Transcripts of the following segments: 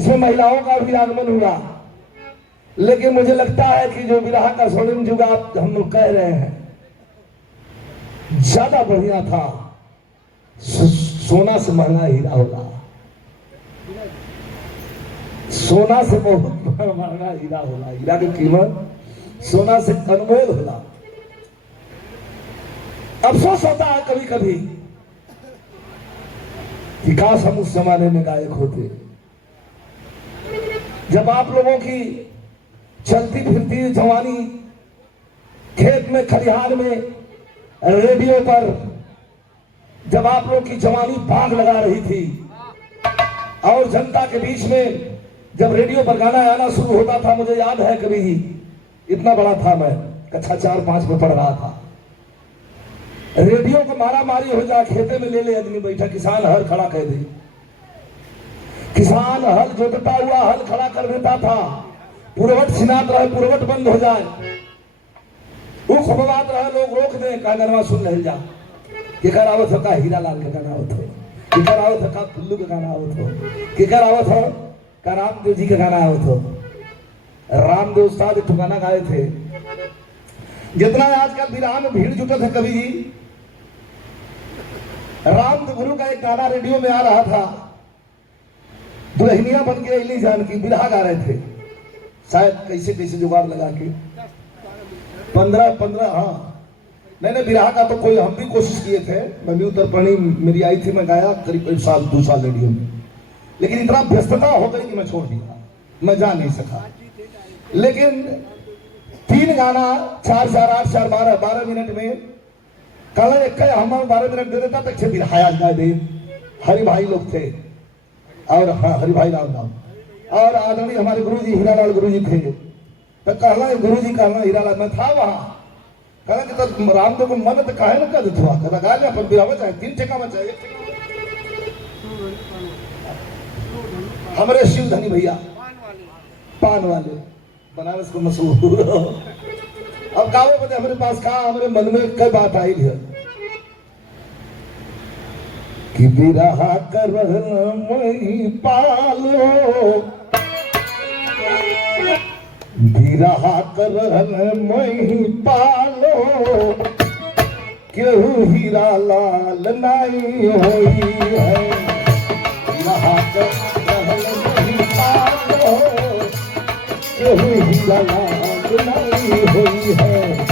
इसमें महिलाओं का भी आगमन हुआ, लेकिन मुझे लगता है कि जो विरह का स्वर्णिम युग आप हम लोग कह रहे हैं ज्यादा बढ़िया था। सोना से महंगा हीरा होला, सोना से बहुत महंगा हीरा होला, हीरा की कीमत सोना से अनमोल होला। अफसोस होता है कभी कभी कि काश हम उस जमाने में गायक होते, जब आप लोगों की चलती फिरती जवानी खेत में खलिहान में रेडियो पर जब आप लोग की जवानी बाग लगा रही थी और जनता के बीच में जब रेडियो पर गाना आना शुरू होता था, मुझे याद है कभी ही इतना बड़ा था, मैं कक्षा 4-5 में पढ़ रहा था, रेडियो को मारा मारी हो जा, खेते में ले आदमी बैठा, किसान हल खड़ा कर दे, किसान हल जोतता हुआ हल खड़ा कर देता था, पुरवट छिनात रहे, पुरवट बंद हो जाए, वो खबरवात रहे, लोग रोक दे, का गाना सुन रहे जा, केकर आवत हो का हीरा लाल का गाना आवत हो, केकर आवत हो का फुल्लू का गाना आवत हो, केकर आवत हो का रामदेव जी का गाना आवत हो। रामदेव उस्ताद एक गाना गाए थे, जितना आजकल विराह में भीड़ जुटा था कवि जी, रामदेव गुरु का एक गाना रेडियो में आ रहा था, दुल्हनिया बन के अली जान की विरह गा रहे थे, शायद कैसे कैसे जुगाड़ लगा के 15 हाँ नहीं विरह का तो कोई हम भी कोशिश किए थे, मैं भी उत्तरप्रणी मेरी आई थी, मैं गाया करीब 2 साल रेडियो में, लेकिन इतना व्यस्तता हो गई कि मैं छोड़ दिया, मैं जा नहीं सका। लेकिन 3 गाना 4-4 8-4 12 मिनट में कल एक हम 12 मिनट दे देता तक विरहाया गा दे, हरि भाई लोग थे और हाँ हरि भाई राम और आदरणीय हमारे गुरु जी हीरालाल गुरु जी थे, तो कहला गुरु जी कहना हीरालाल, मैं था वहां, कहला कि तब रामदेव को मन तो काहे न कर देथुआ, कहला गा अपन बिरावा चाहे 3 ठेका में चाहे 1 ठेका। हमारे शिव धनी भैया पान वाले बनारस को मशहूर, अब गाँव बदे हमारे पास कहा, हमारे मन में कई बात आई है कि बिरहा कर मई पालो, बिरहा कर मई पालो, केहू हीरा लाल नहीं होई है, बिरहा कर मई पालो, केहू हीरा लाल नहीं होई है।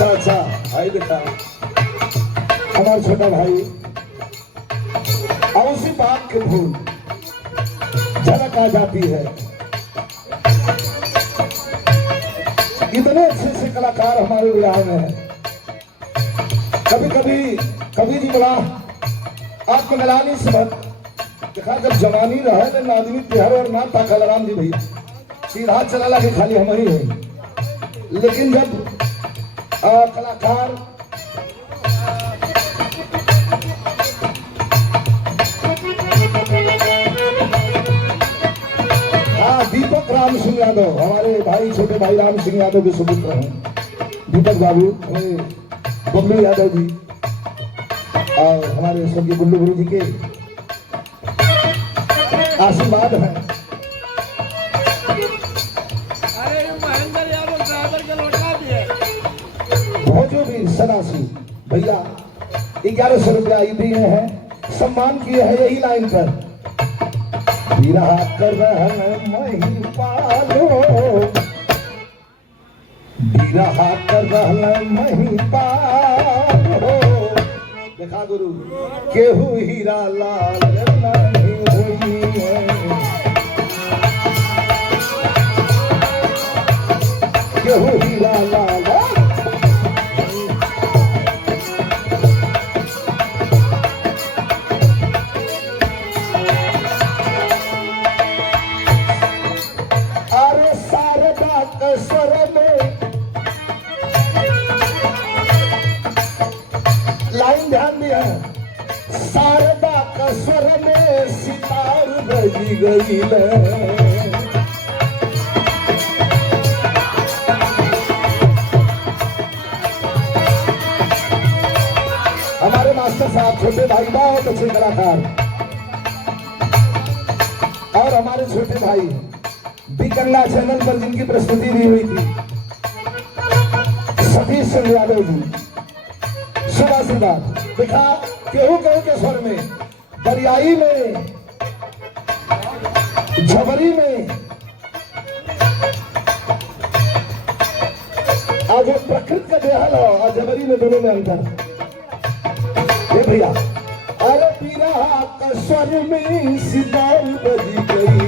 अच्छा भाई देखा हमारा छोटा भाई, और उसी बात के भूल झलक आ जाती है, इतने अच्छे से कलाकार हमारे विराह में है। कभी जी बड़ा आत्मगलानी से देखा, जब जवानी रहे ना आदमी तिहर और ना ताकल राम जी भैया सीधा चला लगे खाली हम ही है, लेकिन जब कलाकार हाँ दीपक राम सिंह यादव, हमारे भाई छोटे भाई राम सिंह यादव के सुपुत्र हैं, दीपक बाबू, हमारे बबलू यादव जी और हमारे स्वर्गीय गुल्लू गुरु जी के आशीर्वाद है। भोजो भी सदासी भैया 1100 रुपया दिए हैं, सम्मान किए हैं यही लाइन पर, बिरहा कर मही पालो, बिरहा कर मही पालो, देखा गुरु केहू हीरा लाल नहीं हुई है, केहू हीरा लाल स्वर में लाइन ध्यान दिया, शारदा का स्वर में सितार बज गई, साहब छोटे भाई बहुत अच्छे कलाकार, और हमारे छोटे भाई बीकन्ना चैनल पर जिनकी प्रस्तुति भी हुई थी सतीश चंद्र यादव जी, शुभ आशीर्वाद। देखा केहू केहू के स्वर में, दरियाई में, झबरी में, आज वो प्रकृति का देहल हो और झबरी में, दोनों में अंतर। ये भैया अरे पीरा का स्वर में सितार बजी गई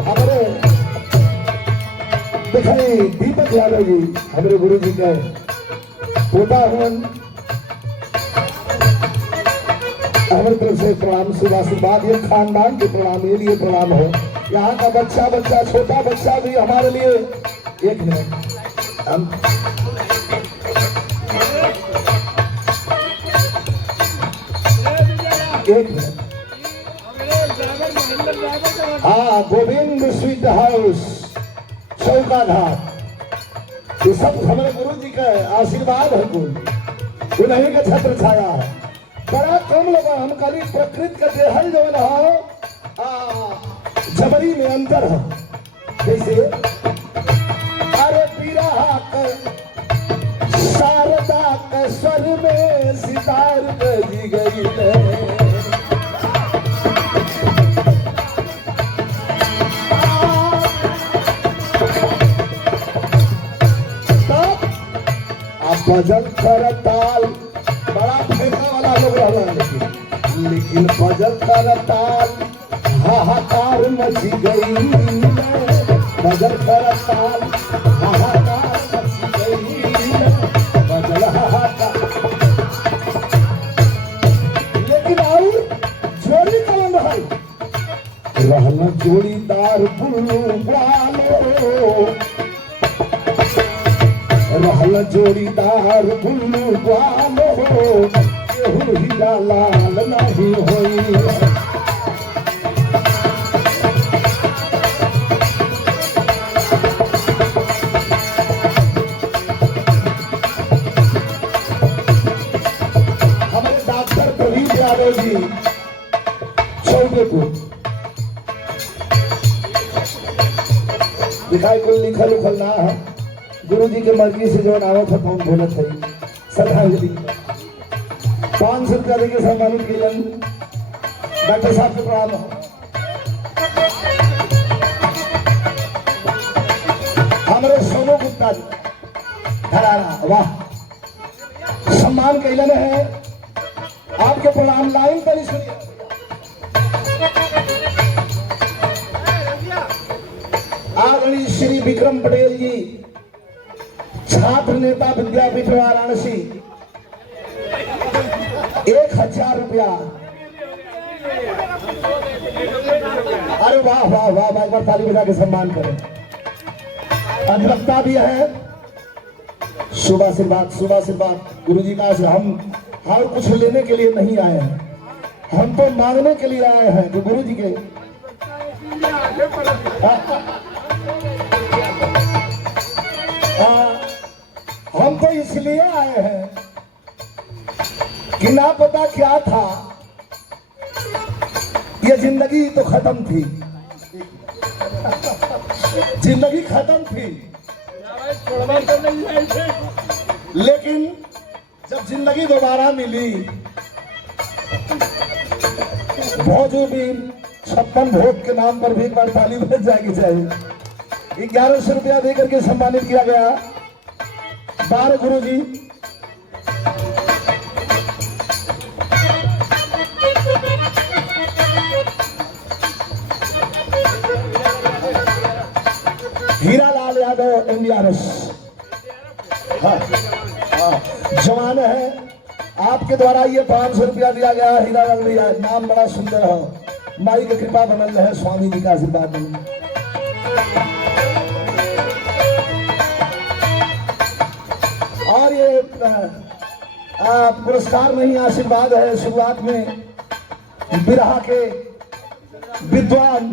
हमारे दिखाई दीपक यादव जी हमारे गुरु जी के पोता हवन, हमारे तरफ से प्रणाम, शुभ आशीर्वाद। ये खानदान के प्रणाम, ये लिए प्रणाम हो। यहाँ का बच्चा छोटा बच्चा भी हमारे लिए, एक मिनट हम एक मिनट, हाँ गोविंद स्वीट हाउस चौका घाट, ये सब हमारे गुरु जी का आशीर्वाद है, उन्हीं का छत्र छाया है। बड़ा कम लोग हम खाली प्रकृति का देहल जो है झबरी में अंतर है। जैसे अरे पीरा शारदा के स्वर में सितार बजी गई है, भजन कर ताल बड़ा फेंका वाला लोग रहना, लेकिन भजन कर ताल हाहाकार मची गई, भजन कर ताल हाहाकार मची गई, भजन हाहाकार। लेकिन और जोड़ी कौन रहना जोड़ीदार बुल्लू वालो, रहल जोड़ीदार बुल्लू वालो, केहू हीरा लाल नहीं होई। हमारे डॉक्टर प्रवीण यादव जी चौबेपुर दिखाई कोई लिखल उखल ना है, गुरु जी के मर्जी से जो नावत है कौन बोलत है। श्रद्धांजलि 500 रुपया देके सम्मानित किए डॉक्टर साहब के प्रणाम। हमारे सोनू गुप्ता जी घराना, वाह सम्मान कैलन है, आपके प्रणाम। लाइन करी सुनिए। आदरणीय श्री विक्रम पटेल जी, छात्र नेता विद्यापीठ वाराणसी, 1000 रुपया। अरे वाह वाह वाह, एक बार ताली बजा के सम्मान करें। अधिवक्ता भी है, शुभ आशीर्वाद, शुभ आशीर्वाद गुरु जी का। हम कुछ लेने के लिए नहीं आए हैं, हम तो मांगने के लिए आए हैं कि गुरु जी के हम तो इसलिए आए हैं कि ना पता क्या था, ये जिंदगी तो खत्म थी, जिंदगी खत्म थी, लेकिन जब जिंदगी दोबारा मिली, भोजू भी 56 भोग के नाम पर भी एक बार ताली बज जाएगी चाहिए। 1100 रुपया देकर के सम्मानित किया गया। बार गुरु जी हीरालाल यादव एनडीआरएस, हाँ हाँ जवान है, आपके द्वारा ये 500 रुपया दिया गया। हीरालाल भैया नाम बड़ा सुंदर है, माई की कृपा बनल है, स्वामी जी का आशीर्वाद बनल। और ये पुरस्कार नहीं आशीर्वाद है। शुरुआत में बिरहा के विद्वान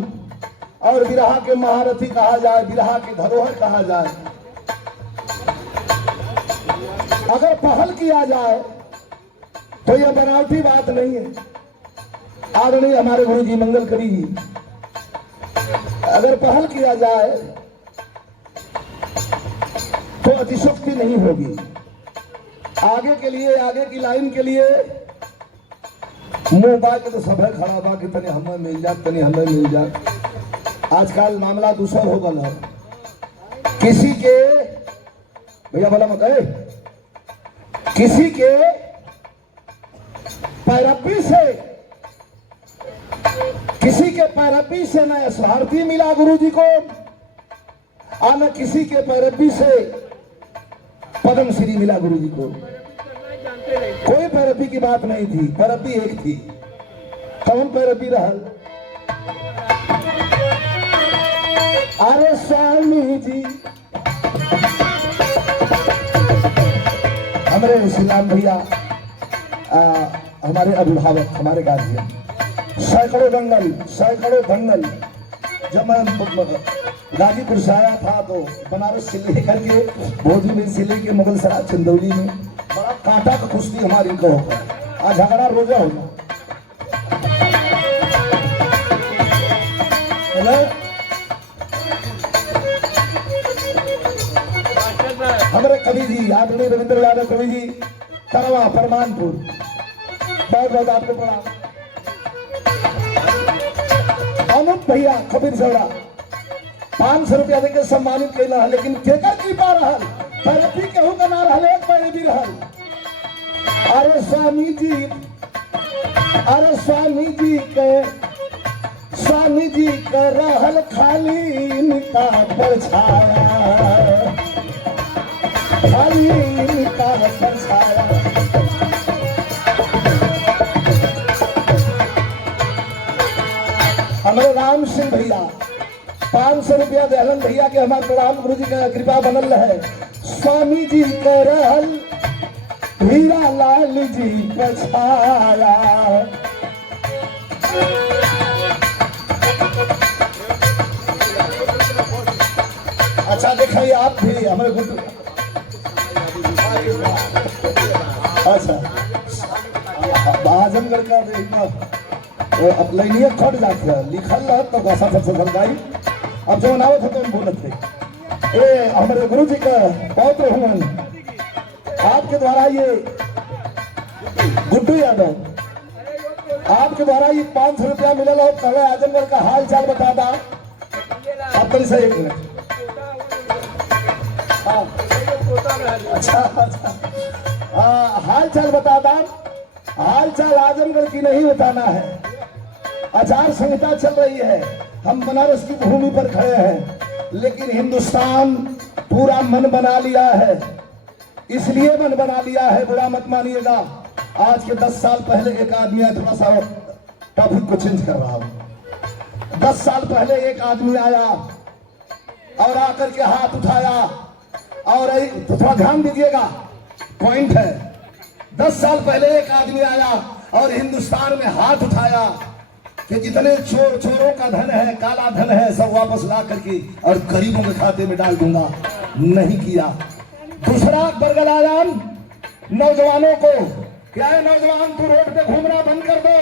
और बिरहा के महारथी कहा जाए, बिरहा के धरोहर कहा जाए। अगर पहल किया जाए तो यह बनावटी बात नहीं है। आदरणीय हमारे गुरु जी मंगल कवि जी, अगर पहल किया जाए तो अतिशोक्ति नहीं होगी। आगे के लिए, आगे की लाइन के लिए मुंह बाके तो सब है खड़ा बा कि तने हमें मिल जाए, तने हमें मिल जाए। आजकल मामला दूसरा हो गया है। किसी के भैया बोला मत है, किसी के पैरवी से, किसी के पैरवी से न स्वार्थी मिला गुरुजी को, और न किसी के पैरवी से पद्म श्री मिला गुरुजी को। कोई पैरवी की बात नहीं थी, पैरवी एक थी। कौन पैरवी रहा? अरे स्वामी जी, हमारे श्रीराम भैया, हमारे अभिभावक, हमारे गार्जियन, सैकड़ों दंगल। जब मैं गाजीपुर से आया था तो बनारस से लेकर के भोजू में से लेके मुगल सराय चंदौली में बड़ा कांटा का कुश्ती हमारी को होगा। आज झगड़ा रोजा होगा। हमारे कवि जी आदरणीय रविंद्र यादव कवि जी, करवा परमानपुर, बहुत बहुत आपको प्रणाम। अमित भैया कबीर सौड़ा 500 रुपया देकर सम्मानित कैला, लेकिन केकर कृपा रहल, पैरवी केहू का ना रहल, एक पैरवी रहल। अरे स्वामी जी, अरे स्वामी जी के रहल खाली इनका परछाया, खाली इनका परछाया। हमारे राम सिंह भैया 500 रुपया दहलन भैया के हमारे प्रणाम। गुरु जी का कृपा बनल है। स्वामी जी के रहल हीरा लाल जी पछाया। अच्छा देखिए आप भी हमारे गुरु, अच्छा आजमगढ़ का अपलाइनिया खट जाते हैं, लिखल रहा तो गसा सबसे सरकारी। अब जो नावत है तो हम बोलत थे। ए हमारे गुरु जी का पौत्र हुन, आपके द्वारा ये गुड्डू यादव, आपके द्वारा ये 500 रुपया मिलल और पहले आजमगढ़ का हाल चाल बता दा। आप कल से 1 मिनट। अच्छा हाल चाल बता दा। हाल चाल आजमगढ़ की नहीं बताना है। आचार संहिता चल रही है, हम बनारस की भूमि पर खड़े हैं, लेकिन हिंदुस्तान पूरा मन बना लिया है। इसलिए मन बना लिया है, बुरा मत मानिएगा। आज के 10 साल पहले एक आदमी, थोड़ा सा टॉपिक को चेंज कर रहा हूं। 10 साल पहले एक आदमी आया और आकर के हाथ उठाया, और थोड़ा ध्यान दीजिएगा, पॉइंट है। 10 साल पहले एक आदमी आया और हिंदुस्तान में हाथ उठाया कि जितने चोरों का धन है, काला धन है, सब वापस ला करके और गरीबों के खाते में डाल दूंगा। नहीं किया। दूसरा बरगलायाम नौजवानों को, क्या है नौजवान, तू रोड पे घूमना बंद कर दो,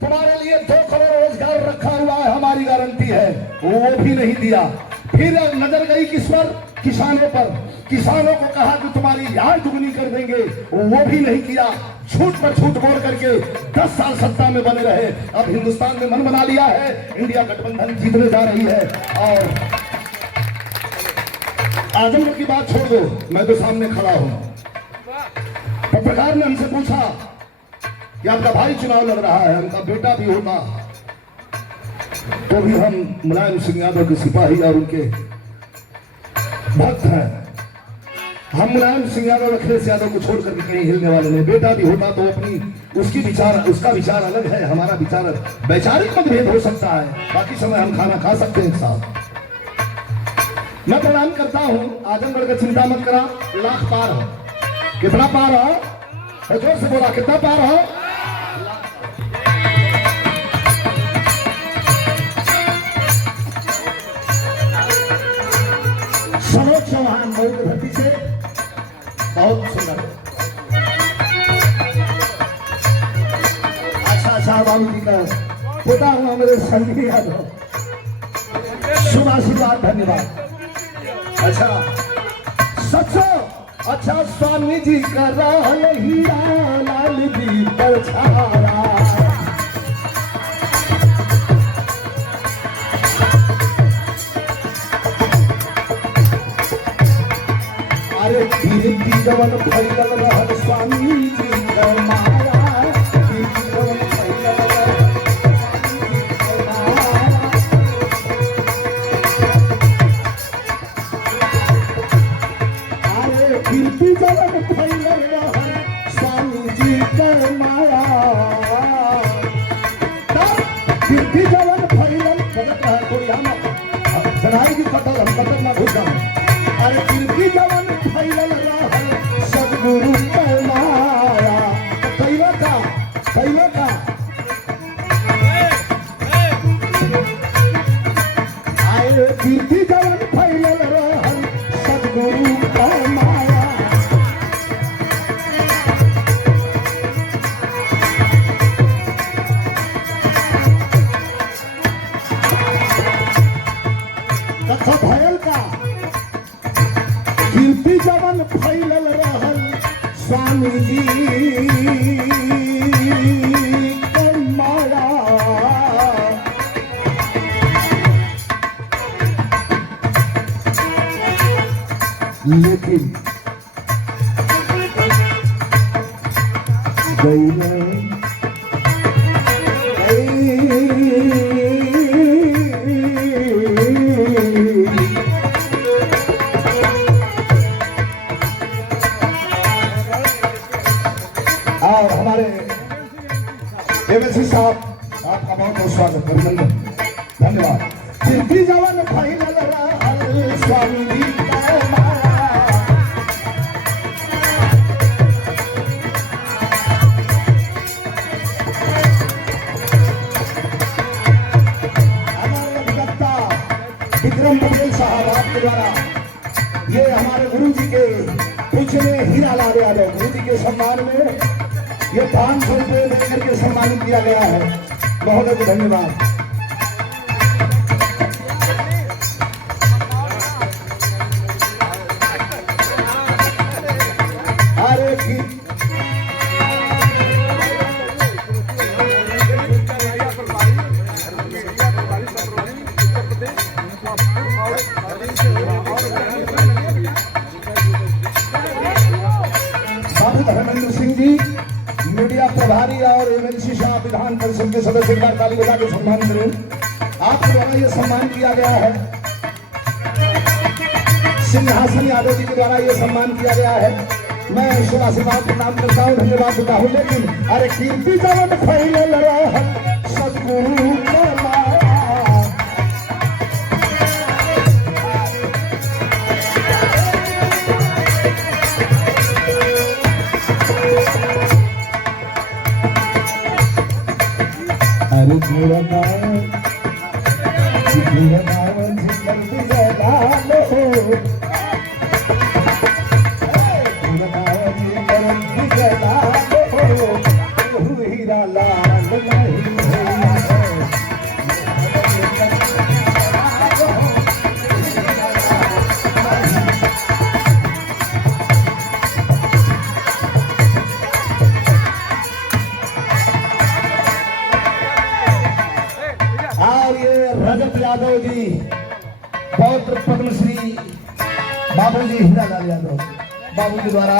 तुम्हारे लिए 2 करोड़ रोजगार रखा हुआ है, हमारी गारंटी है। वो भी नहीं दिया। फिर नजर गई किस पर? किसानों पर। किसानों को कहा कि तुम्हारी आय दुगनी कर देंगे, वो भी नहीं किया। झूठ पर झूठ बोल करके 10 साल सत्ता में बने रहे। अब हिंदुस्तान में मन बना लिया है, इंडिया गठबंधन जीतने जा रही है। और आजमगढ़ की बात छोड़ दो, मैं तो सामने खड़ा हूं। पत्रकार ने हमसे पूछा कि आपका भाई चुनाव लड़ रहा है, उनका बेटा भी होगा, तो भी हम मुलायम सिंह यादव के सिपाही और उनके भक्त हैं। हम मुलायम सिंह यादव अखिलेश यादव को छोड़ करके कहीं हिलने वाले नहीं। बेटा भी होता तो उसका विचार अलग है, हमारा विचार वैचारिक मतभेद हो सकता है, बाकी समय हम खाना खा सकते हैं एक साथ। मैं प्रणाम करता हूं। आजमगढ़ का चिंता मत करा, 1 लाख पार हो। कितना पार हो? जोर से बोला, कितना पार हो? बाबू जी का पिता हुआ मेरे संजय यादव, शुभ आशीर्वाद, धन्यवाद। अच्छा सचो, अच्छा स्वामी जी का रहल हीरा लाल जी पर छाया। अरे कीर्ति जवन फैलल रहल स्वामी जी का माया, कीर्ति जवन फैलल रहल कीर्ति जवन फैलल रहल स्वामी जी के माया। कीर्ति जवन फैलल गलत है कोई हम जनाई की कटल हम कटल ना घुस जाऊं। अरे कीर्ति जवन फैलल रहल सदगुरु के माया। कैला का अरे कीर्ति जवन फैलल रहल सदगुरु के माया। भयल का कीर्ति जवन फैलल रहल स्वामी जी के माया। लेकिन और हमारे एमएलसी साहब, आपका बहुत बहुत स्वागत, अभिनंदन, धन्यवाद। कीर्ति जवन फैलल रहल स्वामी जी के माया। हमारे अभिवक्ता विक्रम पटेल साहब आपके द्वारा ये हमारे गुरु जी के पूछने हीरा लाल यादव गुरु जी के सम्मान में ये 500 रुपये देकर के सम्मानित किया गया है। बहुत बहुत धन्यवाद। अरे बाबू धर्मेंद्र सिंह जी मीडिया प्रभारी और एमएलसी साहब विधान परिषद के सदस्य ताली बजा के सम्मान करें। आपके द्वारा ये सम्मान किया गया है। सिंहासन यादव जी के द्वारा ये सम्मान किया गया है। मैं शुभ आशीर्वाद प्रणाम करता हूँ, धन्यवाद देता हूँ। लेकिन अरे कीर्ति जवन फैलल रहल सदगुरु के माया। अरे मेरा नाम जिकर दिया लाल हो, मेरा नाम जिकर दिया लाल हो, तू हीरा लाल नहीं है। रजत यादव जी पौत्र पद्मश्री बाबूजी हीरालाल यादव बाबू के द्वारा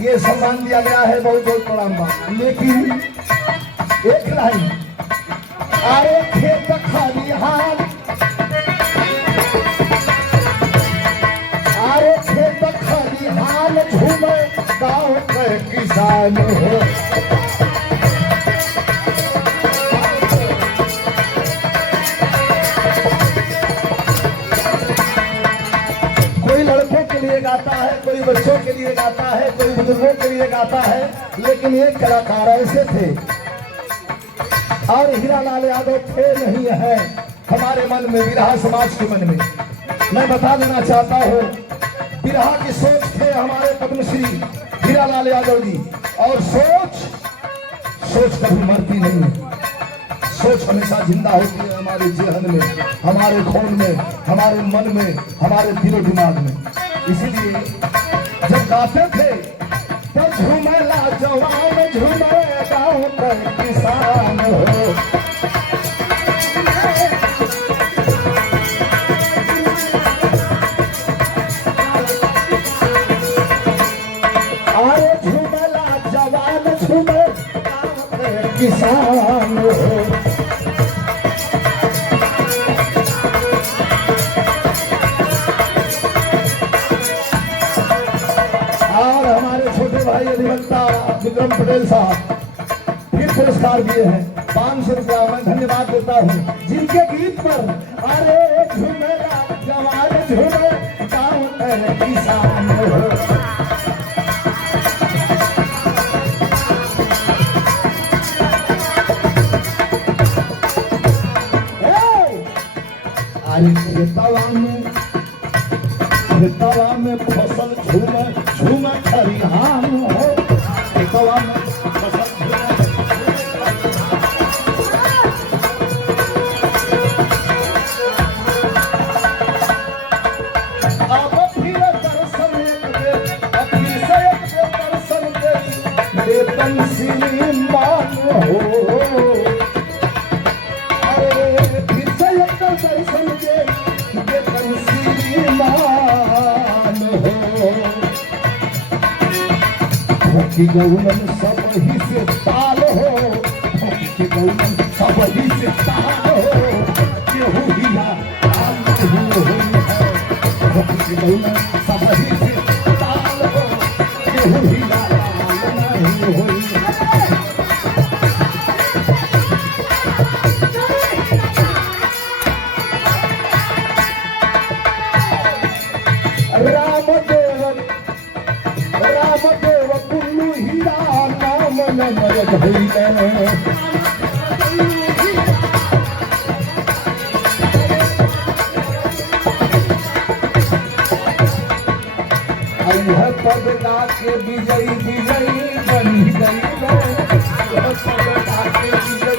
ये सम्मान दिया गया है। बहुत बहुत प्रणाम बा। लेकिन एक लाइन, अरे खेत खलिहान, अरे खेत खलिहान झूमे गाँव के किसान हो। गाता है, कोई बच्चों के लिए गाता है, कोई बुजुर्गों के लिए गाता है। लेकिन ये कलाकार ऐसे थे और हीरालाल यादव थे नहीं है हमारे मन में, बिरहा समाज के मन में। मैं बता देना चाहता हूँ, बिरहा की सोच थे हमारे पद्मश्री हीरालाल यादव जी। और सोच कभी मरती नहीं है। सोच हमेशा जिंदा होती है हमारे जेहन में, हमारे खून में, हमारे मन में, हमारे दिलो दिमाग में। इसीलिए जब गाते थे तब झूमेला जवान झूमे गाँव का किसान हो। अरे झूमेला जवान झूमे गाँव का किसान हो। भाई अधिवक्ता विक्रम पटेल साहब फिर पुरस्कार दिए हैं 500 रुपया। मैं धन्यवाद देता हूँ जिनके गीत पर अरे झूमेला जवान झूमे गाँव का किसान हो। अरे खेतवा में फसल झूमे झूमे खरिहान हो। खेतवा में फसल अब फिर दर्शन दे, अब फिर से दर्शन दे वेतन श्रीमान हो। अरे फिर से दर्शन दे वेतन श्रीमान की गौलन सब ही से ताल हो। की गौलन सब ही से ताल हो। केहू हिला ताल नहीं होई है। की गौलन सब ही से ताल हो। केहू हिला ताल नहीं होई है। रामदेव कुल्लू हीरा नाम नमर भइले। यह पद गा के विजयी विजयी बनी गई। यह पद गा के विजयी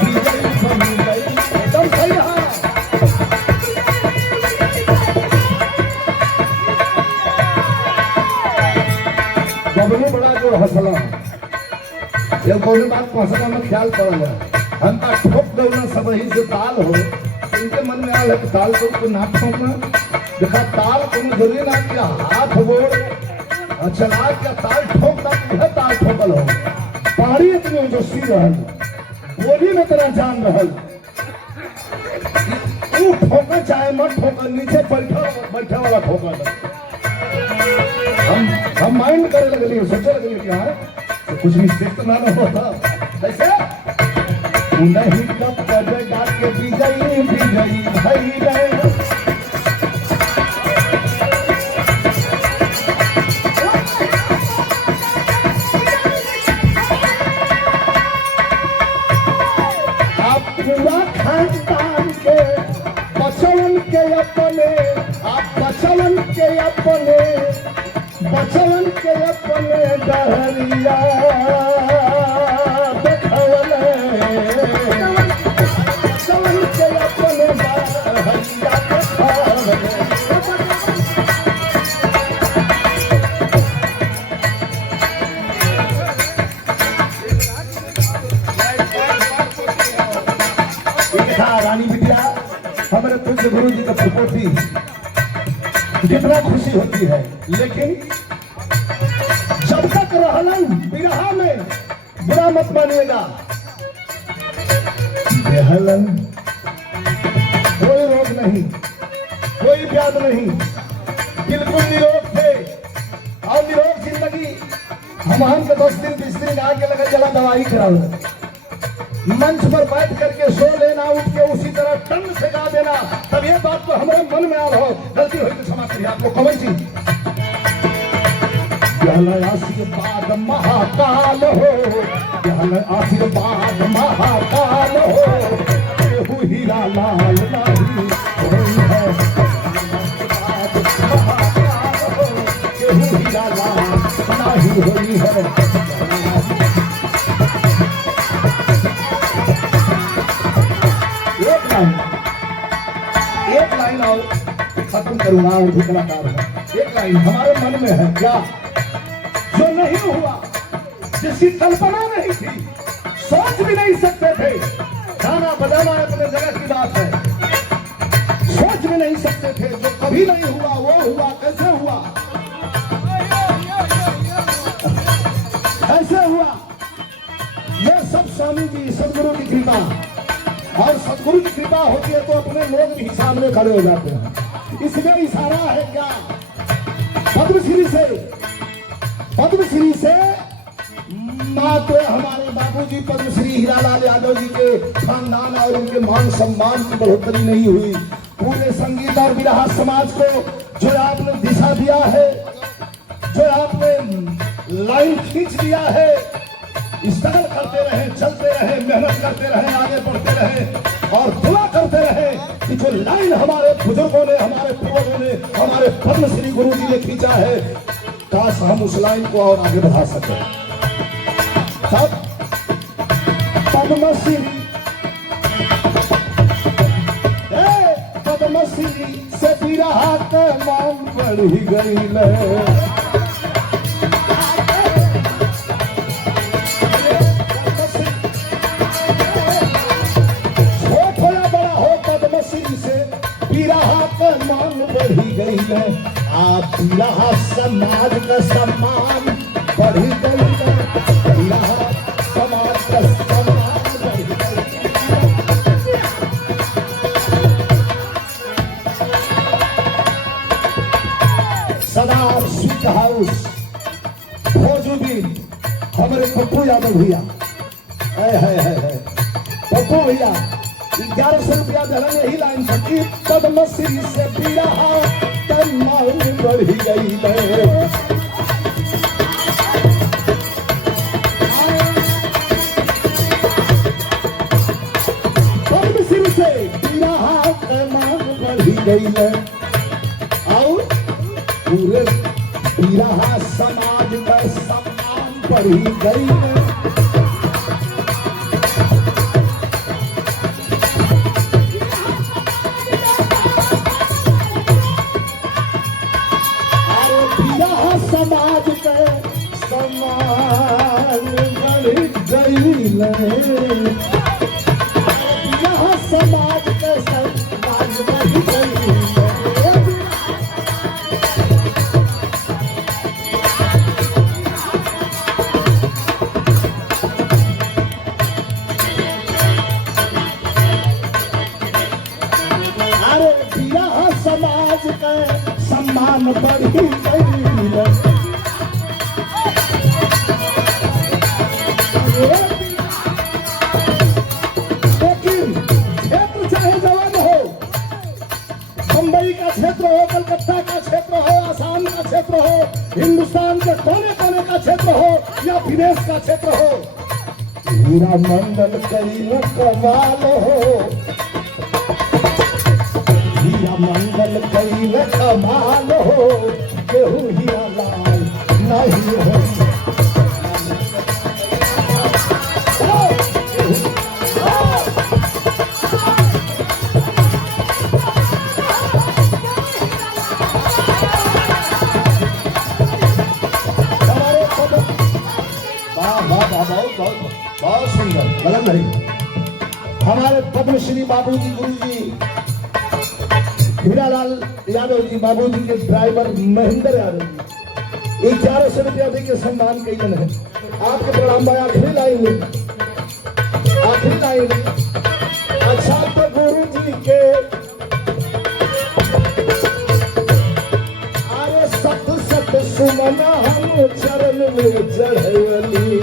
विजयी बनी गई। एकदम सही है। बबलू बड़ा जो हंसला ये कौन बात हंसला में ख्याल पड़ जाए। हम का ठोक दौना सब ही से ताल हो। इनके मन में आल है कि ताल को ना ठोकना। देखा ताल को जरूरी ना किया हाथ गोड़ चला क्या ताल ठोकता है। ताल ठोकल हो पहाड़ी इतनी जोशी रहल बोली में तेरा जान रहल। तू ठोका चाहे मत ठोका नीचे बैठा वाला ठोका। हम माइंड करे लगलिए सोचे लगलिए कि हाँ तो कुछ मिस्टेक तो ना होता। कैसे नहीं कब कर डाल के विजयी विजयी भाई गए। आप पूरा खानदान के बचवन के अपने आप बचवन के अपने बचवन के अपने डहरिया देखवले। बचवन के अपने डहरिया देखवले। रानी बिटिया हमारे पूज्य गुरु जी का प्रपोटी कितना खुशी होती है। लेकिन जब तक रहलन बिरहा में बुरा मत मानिएगा। बेहलन कोई रोग नहीं कोई व्याध नहीं बिल्कुल निरोग थे। और निरोग जिंदगी हम के 10 दिन 20 दिन आके लगा चला दवाई कराओ। मंच पर बैठ करके सो लेना उठ के उसी तरह टन से गा देना। तब ये बात तो हमारे मन में आ रहा हो गलती हुई तो क्षमा करिए। आपको कौन सी आशीर्वाद महाकाल हो। आशीर्वाद महाकाल हो। केहू हीरा लाल नहीं होई है। महाकाल हो। केहू हीरा लाल नहीं होई है। करूंगा और भी कलाकार है। एक लाइन हमारे मन में है क्या, जो नहीं हुआ, जिसकी कल्पना नहीं थी, सोच भी नहीं सकते थे। गाना बजाना अपने जगह की बात है, सोच भी नहीं सकते थे। जो कभी नहीं हुआ वो हुआ। कैसे हुआ, कैसे हुआ? ये सब स्वामी जी सदगुरु की कृपा, और सदगुरु की कृपा होती है तो अपने लोग भी सामने खड़े हो जाते हैं। इसमें इशारा है क्या, पद्मश्री से मात्र हमारे बाबूजी पद्मश्री हीरालाल यादव जी के खानदान और उनके मान सम्मान की बढ़ोतरी नहीं हुई। पूरे संगीत और विरहा समाज को जो आपने दिशा दिया है, जो आपने लाइन खींच दिया है, स्ट्रगल करते रहे, चलते रहे, मेहनत करते रहे, आगे बढ़ते रहे और दुआ करते रहे कि जो लाइन हमारे बुजुर्गों ने, हमारे पूर्वजों ने, हमारे पद्मश्री गुरु जी ने खींचा है, काश हम उस लाइन को और आगे बढ़ा सके। तब पद्मश्री से बिरहा के मान बढ़ी गई। आप बिरहा समाज का सम्मान बढ़ी गई है, बिरहा समाज का सम्मान बढ़ी गई। सदा स्वीट हाउस भोजूबी हमारे पप्पू यादव भैया है पप्पू भैया 1100 रुपया दहलन। यही लाइन था कि पद्मश्री से बिरहा मान बढ़ी गई है। पद्मश्री से बिरहा मान बढ़ी गई है और पूरे बिरहा समाज का सम्मान बढ़ी गई है। समाज के सम्मान बढ़ी गई है, यहाँ समाज के सम्मान बढ़ी गई है। अरे यहाँ समाज के सम्मान बढ़ी गई है। लेकिन क्षेत्र चाहे जवान हो, मुंबई का क्षेत्र हो, कलकत्ता का क्षेत्र हो, आसाम का क्षेत्र हो, हिंदुस्तान के कोने कोने का क्षेत्र हो या विदेश का क्षेत्र हो, हीरा मंडल कई कमाल हो, हीरा मंडल कई कमाल हो, केहू हीरा लाल नहीं हो। बहुत सुंदर गलत नहीं। हमारे पद्मश्री बाबूजी गुरुजी हीरालाल यादव जी बाबूजी के ड्राइवर महेंद्र यादव जी 1100 रुपया दे के सम्मान कैलन है। आपके प्रणाम भाई। आखिरी लाइन अच्छा तो गुरु जी के अरे सत सत सुमना हम चरण में चढ़वली।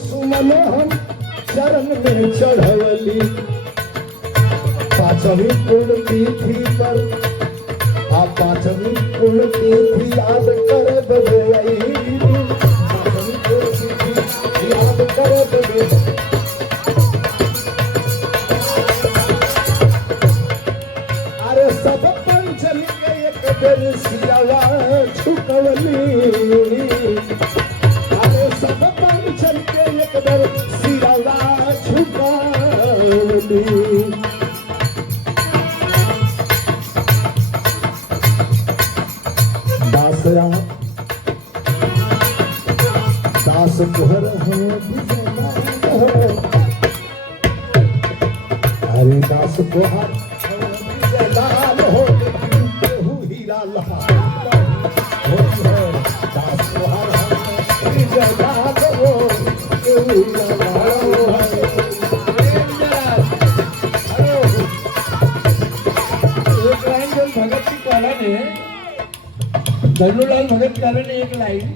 सुमन हम चरण में चढ़वली। पांचवी पुण्यतिथि पर आप पांचवी पुण्यतिथि याद कर देवई। पांचवी पुण्यतिथि याद कर देवई। अरे सब पंचमी के एक बेर सियावा छुकवली। अरे सब पंचमी दास राम दास तोहर है हरे दास तोहर लाल हो केहू हीरा लहा दास तोहर है लाल हो केहू हीरा लहा भगत की कहला ने धनुलाल भगत कहला ने एक लाइन